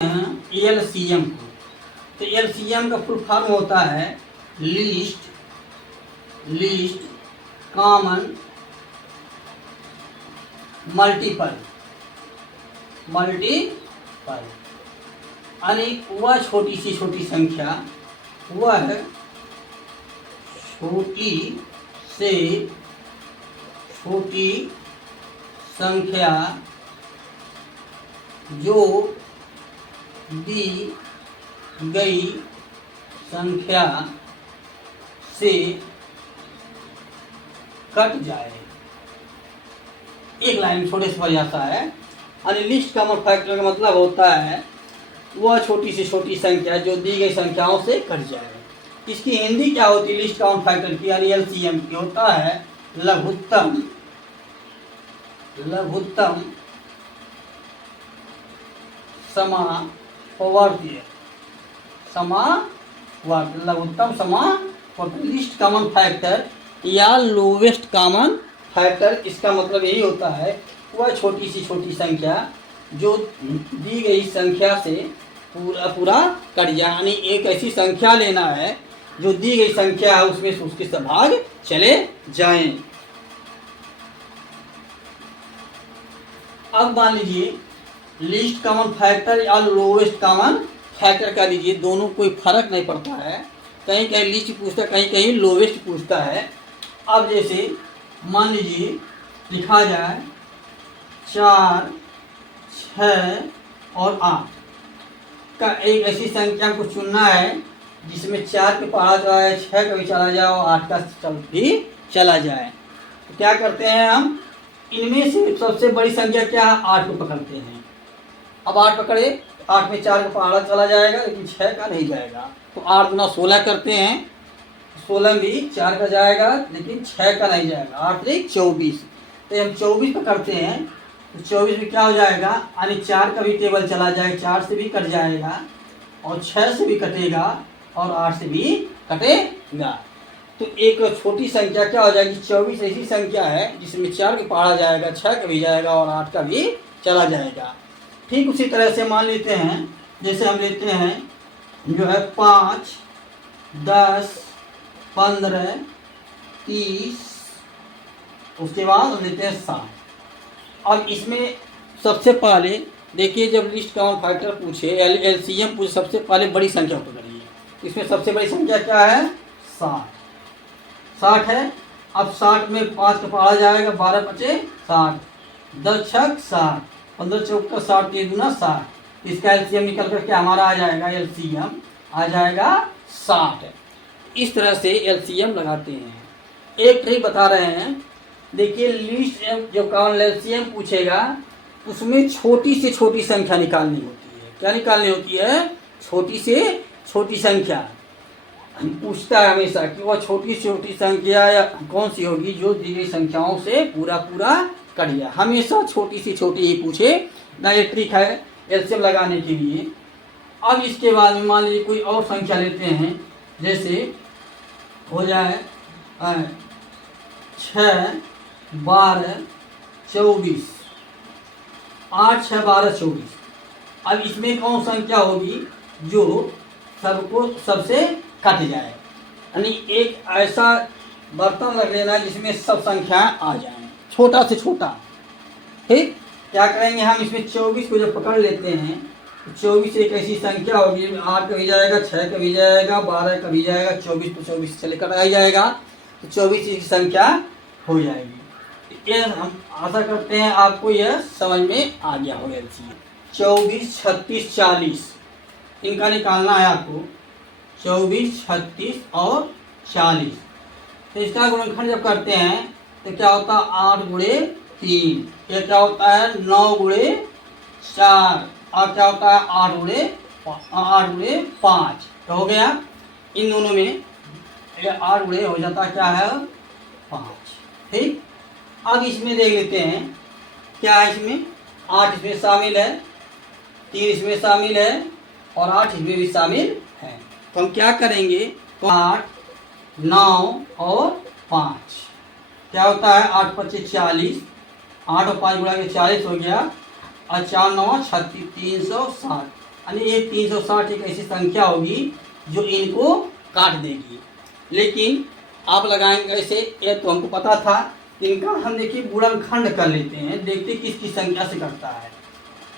LCM को। तो LCM का फुल फॉर्म होता है लीस्ट कॉमन मल्टीपल यानी वह छोटी से छोटी संख्या जो दी गई संख्या से कट जाए। एक लाइन छोटे से पड़ जाता है। लिस्ट कॉमन फैक्टर का मतलब होता है वह छोटी से छोटी संख्या जो दी गई संख्याओं से कट जाए। इसकी हिंदी क्या होती है लिस्ट कॉमन फैक्टर की यानी एलसीएम की होता है लघुत्तम समावर्ती लघुत्तम समावर्ती लिस्ट कॉमन फैक्टर या लोवेस्ट कॉमन फैक्टर। इसका मतलब यही होता है वह छोटी से छोटी संख्या जो दी गई संख्या से पूरा कट जाए। यानी एक ऐसी संख्या लेना है जो दी गई संख्या है उसमें से उसके सब भाग चले जाएं। अब मान लीजिए लीस्ट कॉमन फैक्टर या लोवेस्ट कॉमन फैक्टर का लीजिए, दोनों कोई फर्क नहीं पड़ता है। कहीं कहीं लीस्ट पूछता है, कहीं कहीं लोवेस्ट पूछता है। अब जैसे मान लीजिए लिखा जाए 4, 6 और 8 का एक ऐसी संख्या को चुनना है जिसमें 4 के पढ़ा जाए, 6 का भी चला जाए और 8 का भी चला जाए। तो क्या करते हैं हम, इनमें से सबसे बड़ी संख्या क्या है 8 को पकड़ते हैं। अब 8 पकड़े, 8 में 4 का पहाड़ा चला जाएगा लेकिन 6 का नहीं जाएगा। तो 8 गुना 16 करते हैं, 16 भी 4 का जाएगा लेकिन 6 का नहीं जाएगा। 8 से 24, तो हम 24 पकड़ते हैं। तो 24 में क्या हो जाएगा यानी 4 का भी टेबल चला जाएगा, 4 से भी कट जाएगा और 6 से भी कटेगा और 8 से भी कटेगा। तो एक छोटी संख्या क्या हो जाएगी 24 ऐसी संख्या है जिसमें 4 का पहाड़ा जाएगा, 6 का भी जाएगा और 8 का भी चला जाएगा। ठीक उसी तरह से मान लेते हैं जैसे हम लेते हैं जो है 5, 10, 15, 30, उसके बाद हम लेते हैं 7। अब इसमें सबसे पहले देखिए जब लिस्ट कॉमन फैक्टर पूछे एलसीएम पूछे सबसे पहले बड़ी संख्या पकड़िए। इसमें सबसे बड़ी संख्या क्या है 60 है। अब 60 में 5 का पढ़ा जाएगा, 12 बचे 60, 10 छक 60, 15 चौका 60, 3 गुना 60। इसका एलसीएम निकल करके हमारा आ जाएगा एलसीएम आ जाएगा 60। इस तरह से एलसीएम लगाते हैं। एक ट्रिक बता रहे हैं, देखिए लिस्ट जो कॉमन एलसीएम पूछेगा उसमें छोटी से छोटी संख्या निकालनी होती है। क्या निकालनी होती है, छोटी से छोटी संख्या। पूछता है हमेशा कि वह छोटी से छोटी संख्या या कौन सी होगी जो दी गई संख्याओं से पूरा कट जाए। हमेशा छोटी से छोटी ही पूछे ना, ये ट्रिक है एलसीएम लगाने के लिए। अब इसके बाद में मान लीजिए कोई और संख्या लेते हैं, जैसे हो जाए 6, 12, 24, 8, 6, 12, 24। अब इसमें कौन संख्या होगी जो सबसे कट जाए। यानी एक ऐसा बर्तन रख लेना जिसमें सब संख्याएं आ जाएं, छोटा से छोटा। ठीक, क्या करेंगे हम इसमें 24 को जब पकड़ लेते हैं तो 24 एक ऐसी संख्या होगी 8 का भी जाएगा, 6 का भी जाएगा, 12 का भी जाएगा, 24 तो 24 से लेकर आ जाएगा। तो 24 की संख्या हो जाएगी। ये हम आशा करते हैं आपको यह समझ में आ गया होगा। 24, 36, 40 इनका निकालना है आपको, 24, 36 और 40। तो इसका गुणनखंड जब करते हैं तो क्या होता है 8 गुणे 3, ये क्या होता है 9 गुणे 4 और क्या होता है 8 गुणे 5। तो हो गया इन दोनों में 8 गुणे हो जाता है क्या है 5। ठीक, अब इसमें देख लेते हैं क्या है इसमें 8 इसमें शामिल है, 3 इसमें शामिल है और 8 इसमें भी शामिल है। तो हम क्या करेंगे 8, 9 और 5 क्या होता है 8 25 40, 8 और 5 गुणा के 40 हो गया और 4 9 36, 360। यानी ये 360 एक ऐसी संख्या होगी जो इनको काट देगी। लेकिन आप लगाएंगे ऐसे, ये तो हमको पता था। इनका हम देखिए गुणनखंड कर लेते हैं, देखते किसकी संख्या से करता है।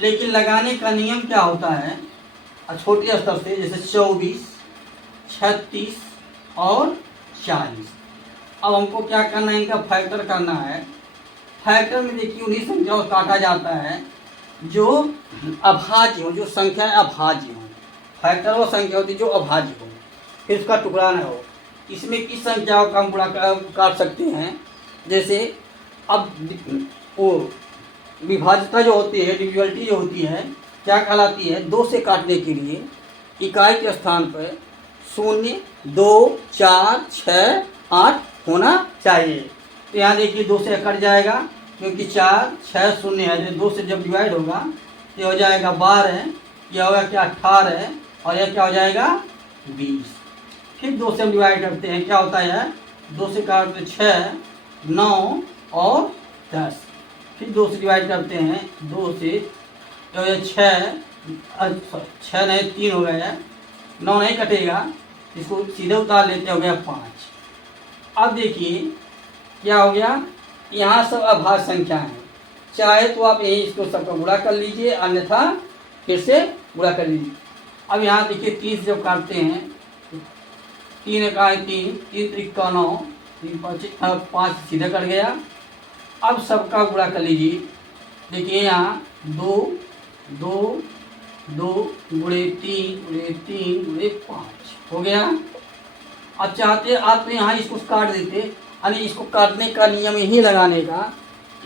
लेकिन लगाने का नियम क्या होता है छोटे स्तर से, जैसे 24, 36 और 40। अब हमको क्या करना है, इनका फैक्टर करना है। फैक्टर में देखिए उन्हीं संख्याओं को काटा जाता है जो अभाज्य हो, जो संख्या अभाज्य हो। फैक्टर वो संख्या होती है जो अभाज्य हो, फिर उसका टुकड़ा न हो। इसमें किस संख्याओं का हम गुणा काट सकते हैं, जैसे अब वो विभाज्यता जो होती है, डिविजिबिलिटी जो होती है, क्या कहलाती है, 2 से काटने के लिए इकाई के स्थान पर 0, 2, 4, 6, 8 होना चाहिए। तो यहाँ देखिए 2 से कट जाएगा, क्योंकि 4, 6 शून्य है, 2 से जब डिवाइड होगा तो हो जाएगा 12, यह होगा क्या 18, और यह क्या हो जाएगा 20। फिर 2 से हम डिवाइड करते हैं, क्या होता है 2 से काटते 6, 9 और 10। फिर 2 से डिवाइड करते हैं, 2 से तो ये 6 नहीं 3 हो गया, 9 नहीं कटेगा, इसको सीधे उतार लेते, हो गया 5। अब देखिए क्या हो गया, यहाँ सब अभाज्य संख्या है। चाहे तो आप यही इसको सबका गुणा कर लीजिए, अन्यथा फिर से गुणा कर लीजिए। अब यहाँ देखिए 3 से जब काटते हैं, 3 का 3, 3 त्रिक का 9, 3 5 सीधा कट गया। अब सबका गुणा कर लीजिए। देखिए यहाँ 2, 2, 2 गुणे 3 गुणे 3 गुणे 5 हो गया। अब चाहते आप तो यहाँ इसको काट देते, यानी इसको काटने का नियम यही लगाने का,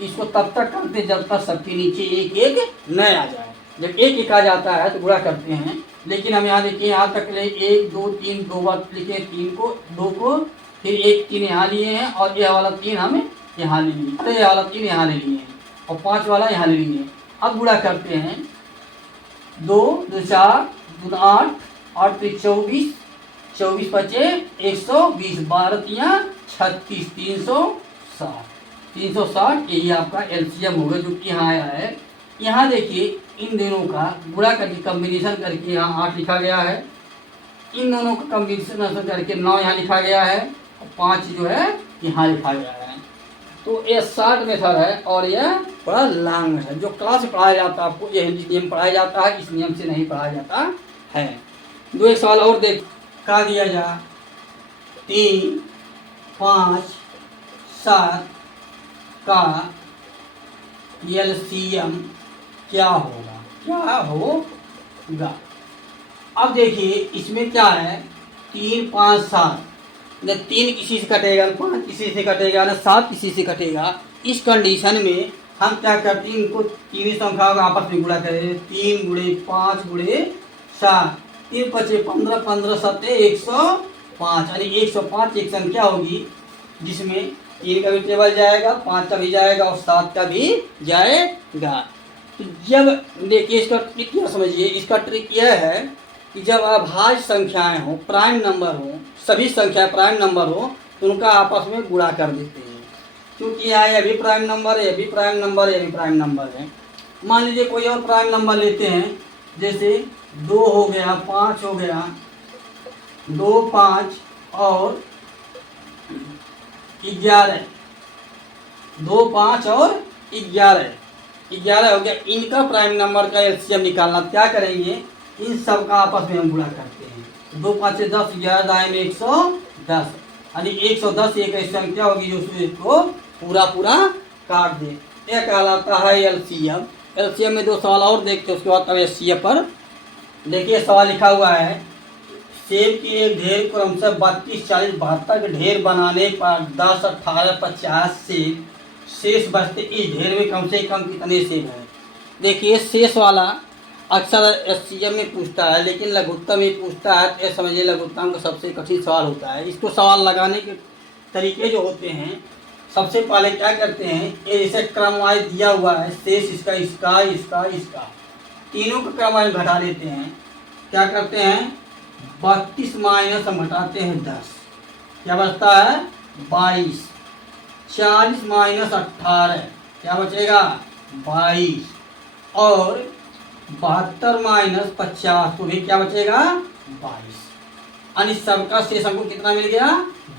इसको तब तक करते जब तक सबके नीचे एक एक न आ जाए। जब एक एक आ जाता है तो गुणा करते हैं। लेकिन हम यहाँ देखिए यहाँ तक ले 1 2 3 2 बार लिखे, 3 को 2 को, फिर 1 3 यहाँ लिए हैं, और यह वाला 3 हम यहाँ ले लिए, अरे यह वाला 3 यहाँ ले लिए हैं, और 5 वाला यहाँ ले लिए। अब गुणा करते हैं, 2 2 4 2 8 8 3 24, 24 बचे 120, 12 3 36, 360 यही आपका एलसीएम होगा, जो कि यहाँ आया है। यहाँ देखिए इन दोनों का गुणा करके कम्बिनेशन करके यहाँ 8 लिखा गया है, इन दोनों का कम्बिनेशन करके 9 यहाँ लिखा गया है, और 5 जो है यहाँ लिखा गया है। तो ये शॉर्ट मेथड है, और यह बड़ा लॉन्ग है। जो क्लास में पढ़ाया जाता है आपको, यह नियम पढ़ाया जाता है, इस नियम से नहीं पढ़ाया जाता है। दो एक सवाल और देख का दिया जा, 3 5 7 का एलसीएम क्या होगा, क्या होगा। अब देखिए इसमें क्या है, 3 5 7, न 3 किसी से कटेगा, 5 किसी से कटेगा, न 7 किसी से कटेगा। इस कंडीशन में हम क्या करते हैं, इनको तीनों संख्याओं को आपस में गुणा करें। 3 गुणे 5 गुणे 7, 3 5 15, 15 7 105, यानी 105 एक संख्या होगी जिसमें 3 का भी टेबल जाएगा, 5 का भी जाएगा, और 7 का भी जाएगा। तो जब देखिए इसका ट्रिक क्या समझिए, इसका ट्रिक यह है कि जब अभाज्य संख्याएं हो, प्राइम नंबर हो, सभी संख्या प्राइम नंबर हो, तो उनका आपस में गुणा कर देते हैं। क्योंकि यहाँ ये भी प्राइम नंबर है, ये भी प्राइम नंबर है, ये भी प्राइम नंबर है। मान लीजिए कोई और प्राइम नंबर लेते हैं, जैसे 2 हो गया, 5 हो गया, 2 5 और 11, 2 5 और 11 हो गया। इनका प्राइम नंबर का एलसीएम निकालना, क्या करेंगे, इन सब का आपस में हम गुणा करते हैं। 2 5 10, 11 दाएं में 110, यानी 110 एक ऐसी संख्या होगी जो इसको पूरा काट दे। यह कहलाता है एलसीएम। एलसीएम में 2 सवाल और देखते हैं, उसके बाद तब एचसीएफ पर। देखिए सवाल लिखा हुआ है, सेब के एक ढेर क्रमशः 32 40 72 के ढेर बनाने पर 10 18 50 सेब शेष बचते, इस ढेर में कम से कम कितने सेब हैं। देखिए शेष वाला अक्सर एचसीएम में पूछता है, लेकिन लघुत्तम में पूछता है, तो समझिए लघुत्तम का सबसे कठिन सवाल होता है। इसको सवाल लगाने के तरीके जो होते हैं, सबसे पहले क्या करते हैं, ये जैसे क्रम वाइज दिया हुआ है, शेष इसका इसका इसका इसका, तीनों का क्रम वाइज घटा देते हैं। क्या करते हैं, 32 माइनस हम घटाते हैं 10, क्या बचता है 22, 40 माइनस 18 क्या बचेगा 22, और 72 माइनस 50 तो भी क्या बचेगा 22। यानी सबका शेष हमको कितना मिल गया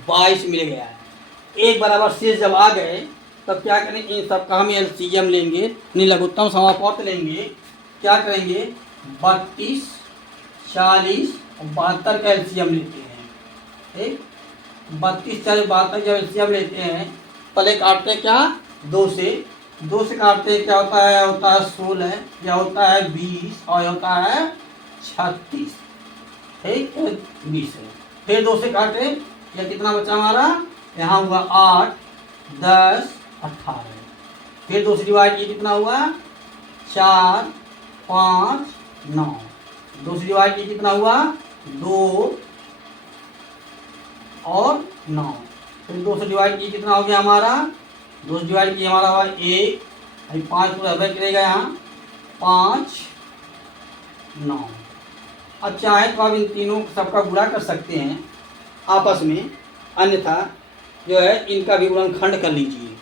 22 मिल गया। एक बराबर शेष जब आ गए तब क्या करेंगे, इन सबका हम एलसीएम लेंगे, यानी लघुत्तम समापवर्त लेंगे। क्या करेंगे 32, 40 और 72 का एलसीएम लेते हैं। ठीक, 32, 40, 72 जब एलसीएम लेते हैं पहले काटते हैं क्या 2 से काटते हैं, क्या होता है 16, क्या होता है 20 और होता है 36। ठीक, 20 है। फिर 2 से काटे, या कितना बचा हमारा, यहाँ हुआ 8, 10, 18। फिर 2 से डिवाइड किया कितना हुआ 4, 5, 9। 2 से डिवाइड किया कितना हुआ 2 और 9। फिर 2 से डिवाइड किया कितना हो गया हमारा, 2 से डिवाइड किया हमारा हुआ 1, 5 पूरा करेगा यहाँ 5, 9। अब चाहे तो आप इन तीनों सबका गुणा कर सकते हैं आपस में, अन्यथा जो है इनका भी गुणनखंड कर लीजिए।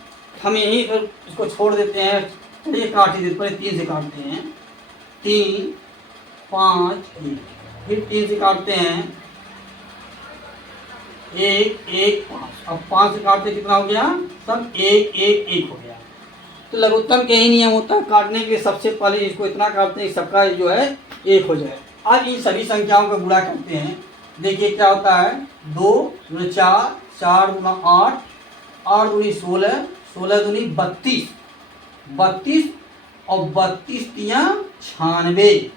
हम यहीं पर इसको छोड़ देते हैं, चलिए काट ही देते, पहले 3 से काटते हैं, 3, 5, 1। फिर 3 से काटते हैं 1, 1, 5। अब 5 से काटते कितना हो गया, सब 1, 1, 1 हो गया। तो लघुत्तम के ही नियम होता है, काटने के लिए सबसे पहले इसको इतना काटते हैं सबका जो है 1 हो जाए। आज इन सभी संख्याओं का गुणा करते हैं, देखिए क्या होता है 2 × 4, 4 × 8, 8 × 16, 16 दूनी 32, 32 और 32 तियाँ 96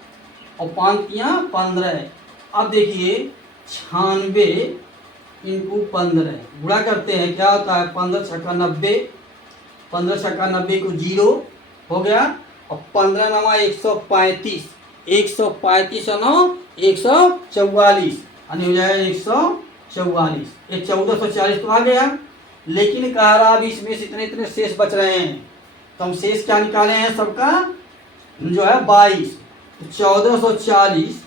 और 5 तियाँ 15। अब देखिए 96 × 15 गुणा करते हैं, क्या होता है 15 छक्का 90, 15 छक्का 90 को 0 हो गया, और 15 नमा 135, 135 और 9 144, यानी हो जाएगा 144। ये 1440 तो आ गया, लेकिन कह रहा अभी इसमें से इतने इतने शेष बच रहे हैं, तो हम शेष क्या निकाले हैं सबका जो है 22। तो 1440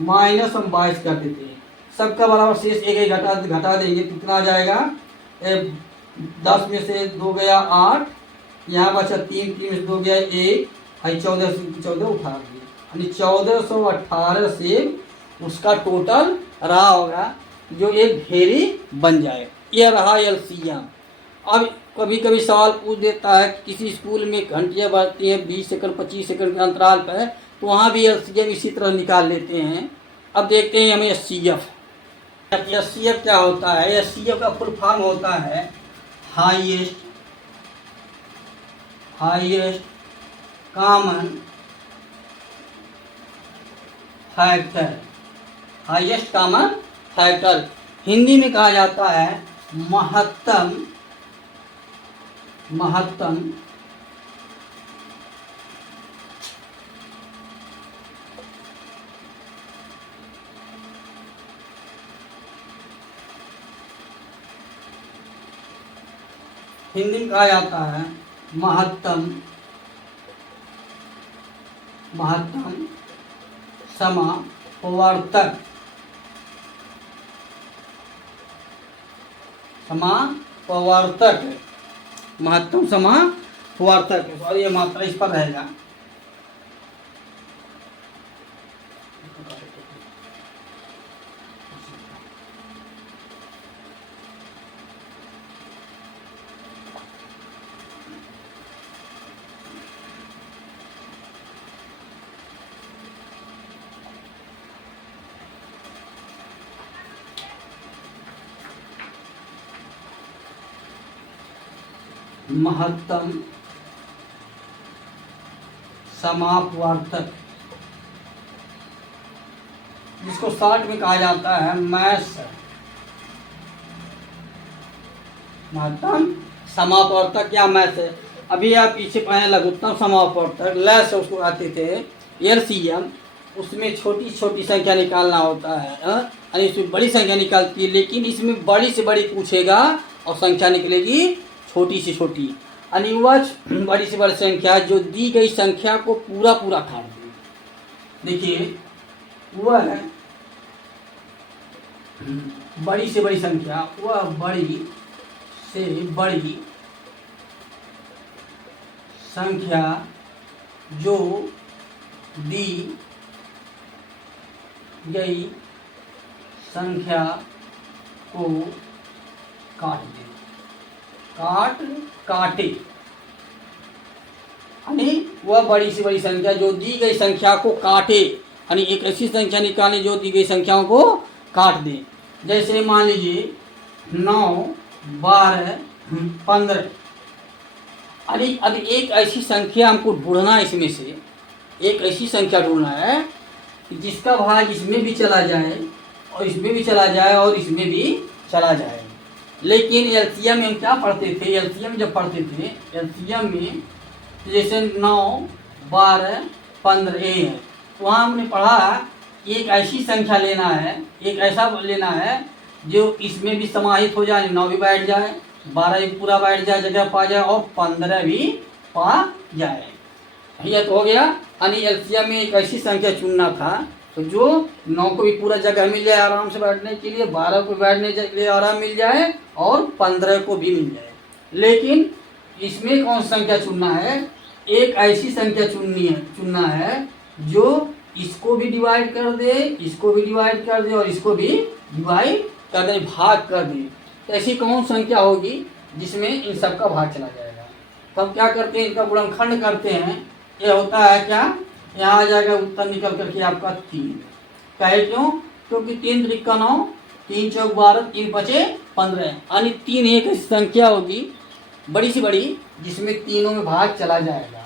माइनस हम 22 कर देते हैं, सबका बराबर शेष एक एक घटा देंगे, कितना आ जाएगा 10 में से 2 गया 8, यहाँ बचा 3, 3 में से 2 गया 1, 14 से 14 उठा दिए, यानी 1418 से उसका टोटल रहा होगा, जो एक ढेरी बन जाए। यह रहा एलसीएम। अब कभी कभी सवाल पूछ देता है, किसी स्कूल में घंटियाँ बजती हैं 20 सेकंड 25 सेकंड के अंतराल पर, तो वहाँ भी एलसीएम इसी तरह निकाल लेते हैं। अब देखते हैं हमें एचसीएफ। एचसीएफ क्या होता है, एचसीएफ का फुल फॉर्म होता है highest common factor. Highest common factor Hindi में कहा जाता है महत्तम हिंदी में कहा जाता है महत्तम समापवर्तक। महत्तम समापवर्तक, सॉरी ये मात्रा इस पर रहेगा। महत्तम समापवर्तक, जिसको शॉर्ट में कहा जाता है मैस। महत्तम समापवर्तक या मैस। अभी आप पीछे पढ़े लघुत्तम समापवर्तक लैस उसको आते थे एलसीएम, उसमें छोटी छोटी संख्या निकालना होता है, यानी इसमें बड़ी संख्या निकालती है, लेकिन इसमें बड़ी से बड़ी पूछेगा और संख्या निकलेगी छोटी से छोटी, यानी वह बड़ी से बड़ी संख्या जो दी गई संख्या को पूरा पूरा काट दे। देखिए वह है बड़ी से बड़ी संख्या, वह बड़ी से बड़ी संख्या जो दी गई संख्या को काटे, यानी वह बड़ी से बड़ी संख्या जो दी गई संख्या को काटे, यानी एक ऐसी संख्या निकालें जो दी गई संख्याओं को काट दे। जैसे मान लीजिए 9, 12, 15, अरे अब एक ऐसी संख्या हमको ढूंढना है, इसमें से एक ऐसी संख्या ढूंढना है कि जिसका भाग इसमें भी चला जाए और इसमें भी चला जाए और इसमें भी चला जाए। लेकिन एलसीएम में हम क्या पढ़ते थे, एलसीएम जब पढ़ते थे, एलसीएम में जैसे 9, 12, 15 ए है, तो वहाँ हमने पढ़ा एक ऐसी संख्या लेना है, एक ऐसा लेना है जो इसमें भी समाहित हो जाए, 9 भी बैठ जाए, 12 भी पूरा बैठ जाए, जगह पा जाए, और 15 भी पा जाए। यह तो हो गया। यानी एलसीएम में एक ऐसी संख्या चुनना था तो जो 9 को भी पूरा जगह मिल जाए आराम से बैठने के लिए, 12 को बैठने के लिए आराम मिल जाए, और 15 को भी मिल जाए। लेकिन इसमें कौन सी संख्या चुनना है, एक ऐसी संख्या चुनना है जो इसको भी डिवाइड कर दे, इसको भी डिवाइड कर दे, और इसको भी डिवाइड कर दे, भाग कर दे। तो ऐसी कौन संख्या होगी जिसमें इन सब का भाग चला जाएगा। तब क्या करते हैं, इनका गुणनखंड करते हैं। ये होता है क्या, यहाँ आ जाएगा उत्तर निकल करके आपका 3। कहे क्यों, क्योंकि 3 त्रिका 9, 3 चौक 12, 3 बचे 15, यानी 3 एक ऐसी संख्या होगी बड़ी सी बड़ी जिसमें तीनों में भाग चला जाएगा।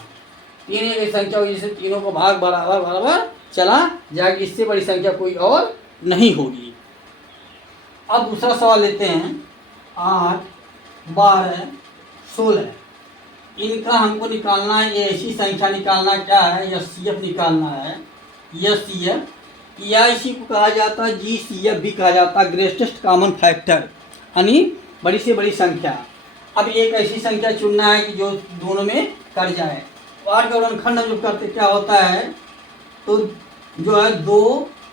3 एक ऐसी संख्या होगी जिसमें तीनों को भाग बराबर बराबर चला जाएगी, इससे बड़ी संख्या कोई और नहीं होगी। अब दूसरा सवाल लेते हैं, 8, 12, 16, इनका हमको निकालना है, ये ऐसी संख्या निकालना क्या है, एचसीएफ निकालना है। एचसीएफ या इसी को कहा जाता है जीसीएफ भी कहा जाता है, ग्रेटेस्ट कॉमन फैक्टर, यानी बड़ी से बड़ी संख्या। अब एक ऐसी संख्या चुनना है कि जो दोनों में कट जाए। 8 का गुणनखंड जो करते क्या होता है, तो जो है 2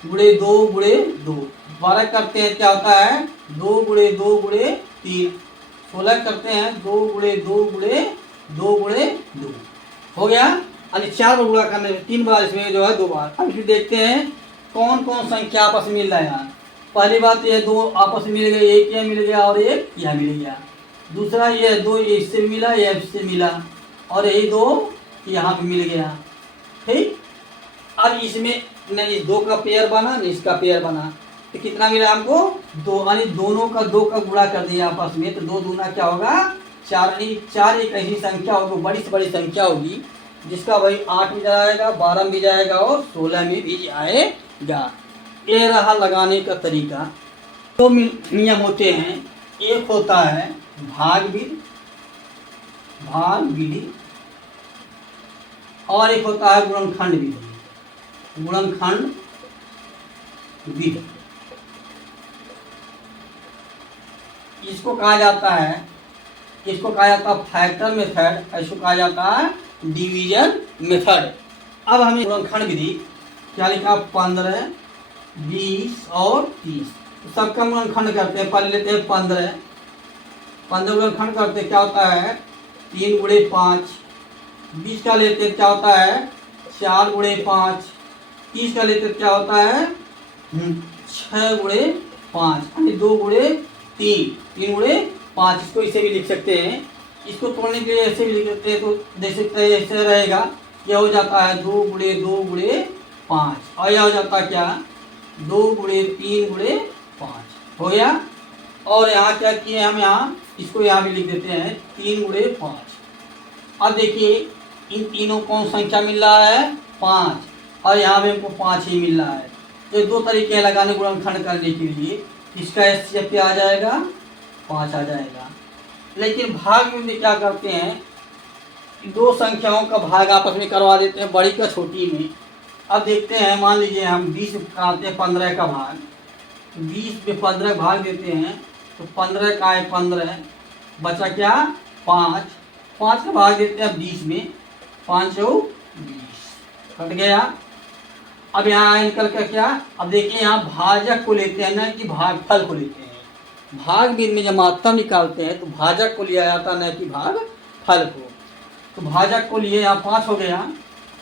गुणे 2 गुणे 2, 12 करते हैं क्या होता है 2 गुणे 2 गुणे 3, 16 करते हैं 2 गुणे 2 गुणे 2 गुणे 2 हो गया। यानी 4 बार गुणा करने में 3 बार, इसमें जो है 2 बार। अब फिर देखते हैं कौन कौन संख्या आपस में मिल रहा है यहाँ। पहली बात ये 2 आपस में मिल गए, एक यह मिल गया और एक यह मिल गया। दूसरा ये 2 इससे मिला, यह इससे मिला, और यही 2 यहाँ पे मिल गया। ठीक, अब इसमें न इस 2 का पेयर बना न इसका पेयर बना, तो कितना मिला हमको 2, यानी दोनों का 2 का गुणा कर दिया आपस में, तो 2 दूना क्या होगा 4। 4 एक ऐसी संख्या होगी, बड़ी से बड़ी संख्या होगी जिसका भाई 8 में जाएगा, 12 में भी जाएगा और 16 में भी जाएगा। ये रहा लगाने का तरीका। 2 नियम होते हैं, एक होता है भाग विधि और एक होता है गुणनखंड विधि। गुणनखंड विधि इसको कहा जाता है, फैक्टर मेथड, इसको कहा जाता है डिवीजन मेथड। अब हमें गुणनखंड विधि क्या लिखा, 15, 20 और 30, तो सबका गुणनखंड करते हैं। पहले लेते हैं 15 गुणनखंड करते क्या होता है 3 गुणे 5। 20 का लेते क्या होता है 4 गुणे 5। 30 का लेते क्या होता है 6 गुणे 5, यानी 2 गुणे 3, 3 गुणे 5। इसको इसे भी लिख सकते हैं, इसको तोड़ने के लिए ऐसे भी लिख सकते हैं, तो देख सकते हैं ऐसे रहेगा। यह हो जाता है 2 गुणे 2 गुणे 5, और यह हो जाता है क्या 2 गुणे 3 गुणे 5 हो गया। और यहाँ क्या किए हम, यहाँ इसको यहाँ भी लिख देते हैं 3 गुणे 5। अब देखिए इन तीनों कौन संख्या मिल रहा है 5, और यहाँ भी हमको 5 ही मिल रहा है। तो 2 तरीके हैं लगाने गुणनखंड करने के लिए। इसका एचसीएफ पे आ जाएगा 5 आ जाएगा। लेकिन भाग में क्या करते हैं, 2 संख्याओं का भाग आपस में करवा देते हैं, बड़ी का छोटी में। अब देखते हैं, मान लीजिए हम 20 कराते हैं 15 का भाग, 20 में 15 भाग देते हैं, तो 15 का है 15, बचा क्या 5 का भाग देते हैं 20 में, 5 और 20 कट गया। अब यहाँ निकल कर क्या, अब देखिए यहाँ भाजक को लेते हैं ना कि भागफल को लेते हैं। भाग विधि में जब मात्रा निकालते हैं तो भाजक को लिया जाता है न कि भागफल को। तो भाजक को लिए यहाँ 5 हो गया,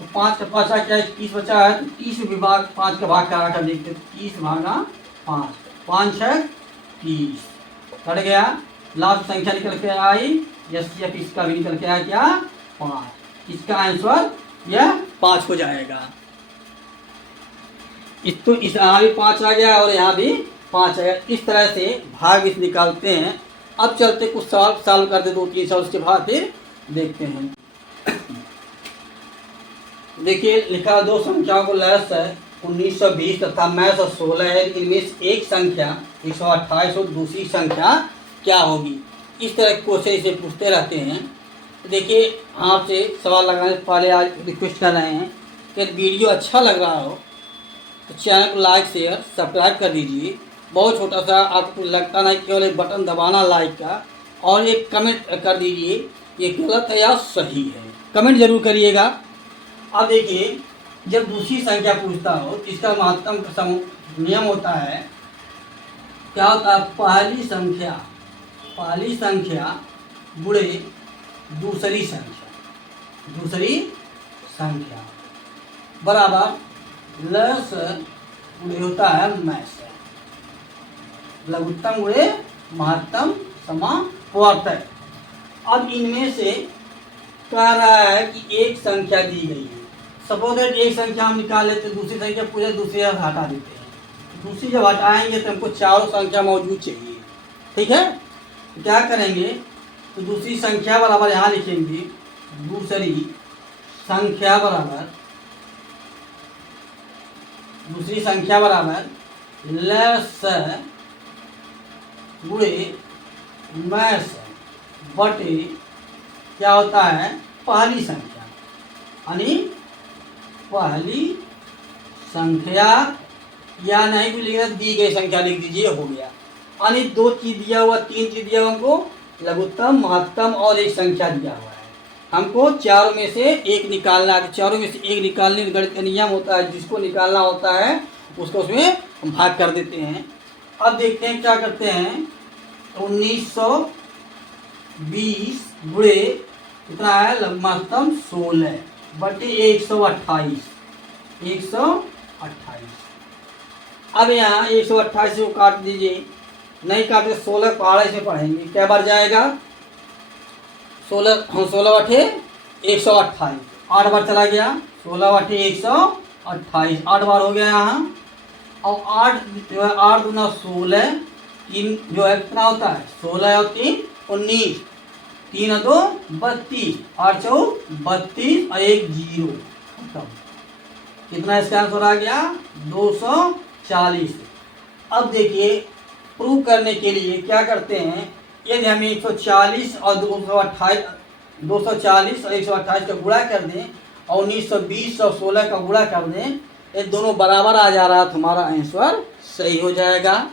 तो 5 का बचा क्या है, 30 बचा है, तो 30 विभाग 5 का भाग करा कर देखते, 30 भागा 5, 5 6 30 कट गया। लास्ट संख्या निकल के आई, एफ इसका भी निकल के आया क्या, 5। इसका आंसर यह 5 हो जाएगा। इस तो इस यहाँ भी 5 आ गया और यहाँ भी 5 आ गया। इस तरह से भाग इस निकालते हैं। अब चलते कुछ सवाल सॉल्व करते 2-3 साल, उसके बाद फिर देखते हैं। देखिए लिखा दो संख्याओं को लस है 1920 तथा मैथ 16 है, इनमें से एक संख्या 128 और दूसरी संख्या क्या होगी। इस तरह के क्वेश्चन इसे पूछते रहते हैं। देखिए आपसे सवाल लगाने से पहले आज रिक्वेस्ट कर रहे हैं कि वीडियो अच्छा लग रहा हो तो चैनल को लाइक शेयर सब्सक्राइब कर दीजिए। बहुत छोटा सा, आपको लगता नहीं, केवल एक बटन दबाना लाइक का, और एक कमेंट कर दीजिए ये गलत है या सही है, कमेंट जरूर करिएगा। अब देखिए जब दूसरी संख्या पूछता हो तो इसका महत्तम नियम होता है, क्या होता है, पहली संख्या गुणे दूसरी संख्या बराबर लस गुणे होता है मैस, लघुत्तम गुणे महत्तम समापवर्तक। अब इनमें से कह रहा है कि एक संख्या दी गई है, सपोज दैट एक संख्या हम निकाल लेते, दूसरी संख्या पूछे, दूसरी हटा देते हैं। दूसरी जब हटाएंगे तो हमको चारों संख्या मौजूद चाहिए, ठीक है। तो क्या करेंगे, तो दूसरी संख्या बराबर यहाँ लिखेंगे, दूसरी संख्या बराबर लस गुणे मैस बटे क्या होता है, पहली संख्या, यानी पहली संख्या, या नहीं भी लिखना दी गई संख्या लिख दीजिए, हो गया। यानी 2 चीज दिया हुआ, 3 चीज दिया हुआ हमको, लघुत्तम महत्तम और एक संख्या दिया हुआ है। हमको चारों में से एक निकालना है। चारों में से एक निकालने का गणित का नियम होता है, जिसको निकालना होता है उसको उसमें हम भाग कर देते हैं। अब देखते हैं क्या करते हैं, 1920 गुणे कितना है, महत्तम 16 बटे 128। अब यहाँ 128 को काट दीजिए, नहीं काटे 16 पहाड़े से पढ़ेंगे, क्या बार जाएगा, 16 बटे 128, 8 बार चला गया, 16 बटे 128, 8 बार हो गया यहाँ। और 8 जो है 8 दूना 16, 3 जो है कितना होता है, 16 और 3 19, 3 2 32, 8 4 32 और 1 0, कितना इसका आंसर आ गया, 240। अब देखिए प्रूव करने के लिए क्या करते हैं, यदि हम 140 और 240 और 128 का गुणा कर दें और 1920 और 16 का गुणा कर दें, ये दोनों बराबर आ जा रहा है तो हमारा आंसर सही हो जाएगा।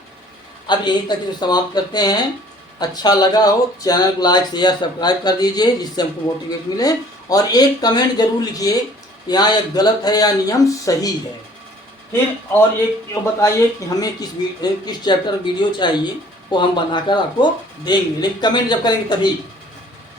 अब यहीं तक जो समाप्त करते हैं। अच्छा लगा हो चैनल को लाइक शेयर सब्सक्राइब कर दीजिए, जिससे हमको मोटिवेट मिले, और एक कमेंट जरूर लिखिए यहाँ ये गलत है या नियम सही है। फिर और एक बताइए कि हमें किस चैप्टर वीडियो चाहिए, वो हम बनाकर आपको देंगे, लेकिन कमेंट जब करेंगे तभी।